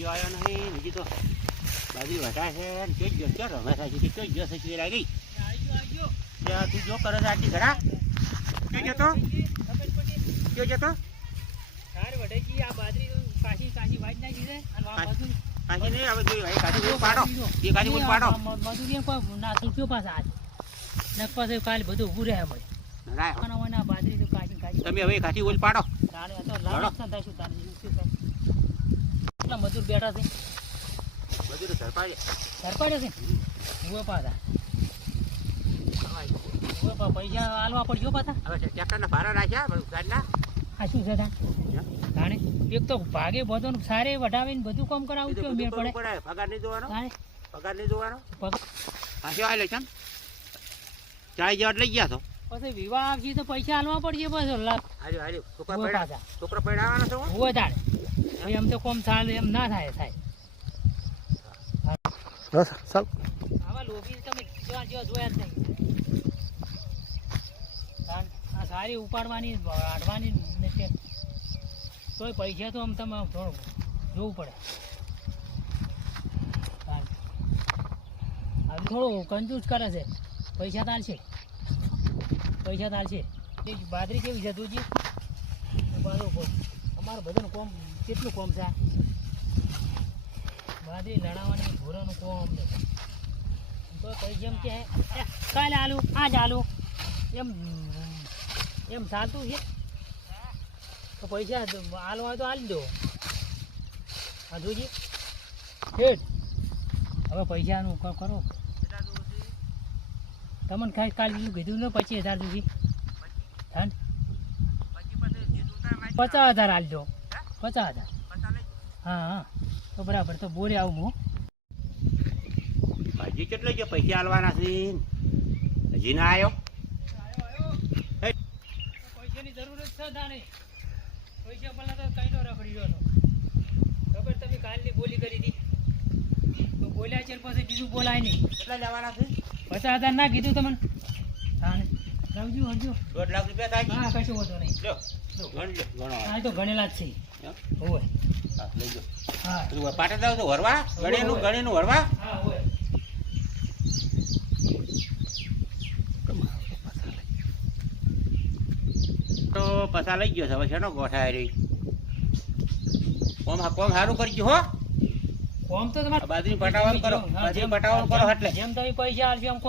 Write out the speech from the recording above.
હજી આવ્યો નહીં હજી તો બાજરી વટા છે ને કે જ ગયો રમે સાચી કે જ ગયો સચી લાગી ત્યાં તું જો કરે આટલી ઘરા કે જતો કે જતો આ બાજરી કાશી કાશી વાજ નાખી છે અને મજૂરી કાશી નહીં હવે જોઈ કાશી બોલ પાડો એ કાશી બોલ પાડો મજૂરી કોઈ ના તુક્યો પાસે આજ ને પાસે કાલે બધું ઊભું રહે અમે ના બાજરી તો કાશી કાશી તમે હવે કાશી બોલ પાડો તારે તો લાડો થાય શું તારે કેટલા મજૂર બેઠા છે બધું સરપાડે છે ઉભો પાછા પૈસા આલવા પડજો પાછા હવે ટ્રેક્ટરના ભાડા રાખ્યા બધું ગાડના આ શું છે તાણે એક તો ભાગે બધો સારે વઢાવીને બધું કામ કરાવું કેવું મેળ પડે પગાર નહીં જોવાનો તાણે પગાર નહીં જોવાનો પાછો આવેલો છે 40 જેવા લઈ ગયા તો પછી વિવાહ આવશે તો પૈસા આલવા પડશે બસ લાખ હાલ્યો હાલ્યો છોકરા પડાવવાનો છો હોય તાણે એમ તો કોમ ચાલે એમ ના થાય આવા લોભી તમે જોયા જ નહીં આ સારી ઉપાડવાની વાઢવાની તોય પૈસા તો આમ તમે થોડું જોવું પડે હવે થોડું કંજૂસ કરે છે પૈસા તાલશે એ બાજરી કેવી છે તુજી બરોબર અમારું બધાનું કોમ કેટલું કોમ છે બાજરી લણાવવાની ઘોરાનું કોમ તો પૈસા એમ કે કાલે આલુ આજ આલુ એમ ચાલતું છે તો પૈસા આલવા હોય તો આલી દો હા જોજી ઠેઠ હવે પૈસાનું કરો તમને ખાસ કાલે બીજું કીધું ને 25,000 સુધી 50,000 આલી દો 50,000 હા તો બરાબર તો બોરે આવું હું હજી કેટલો છે પૈસા આલવાના છે હજી ના આવ્યો પૈસાની જરૂર જ છે તાને પૈસા પહેલા તો કઈ નો રખડી ગયો ખબર તમે કાલની બોલી કરી હતી તો બોલ્યા છે પછી બીજું બોલાય નહીં કેટલા લેવાના છે 50,000 ના કીધું તમને હા રવજો હરજો 1.5 લાખ રૂપિયા થાય હા કશું વાંધો નહીં ગણો હા તો ગણેલા જ છે હોય લઈ જાઓ હા તું પાટે દાવ તો વરવા ગણેનું વરવા હા હોય તો પસા લઈ ગયો છે હવે શેનો ગોઠાય રહી કોમ સારું કરજો હો કોમ તો તમારે બાજરી પટાવાનું કરો એટલે જેમ તમે પૈસા આલજો એમ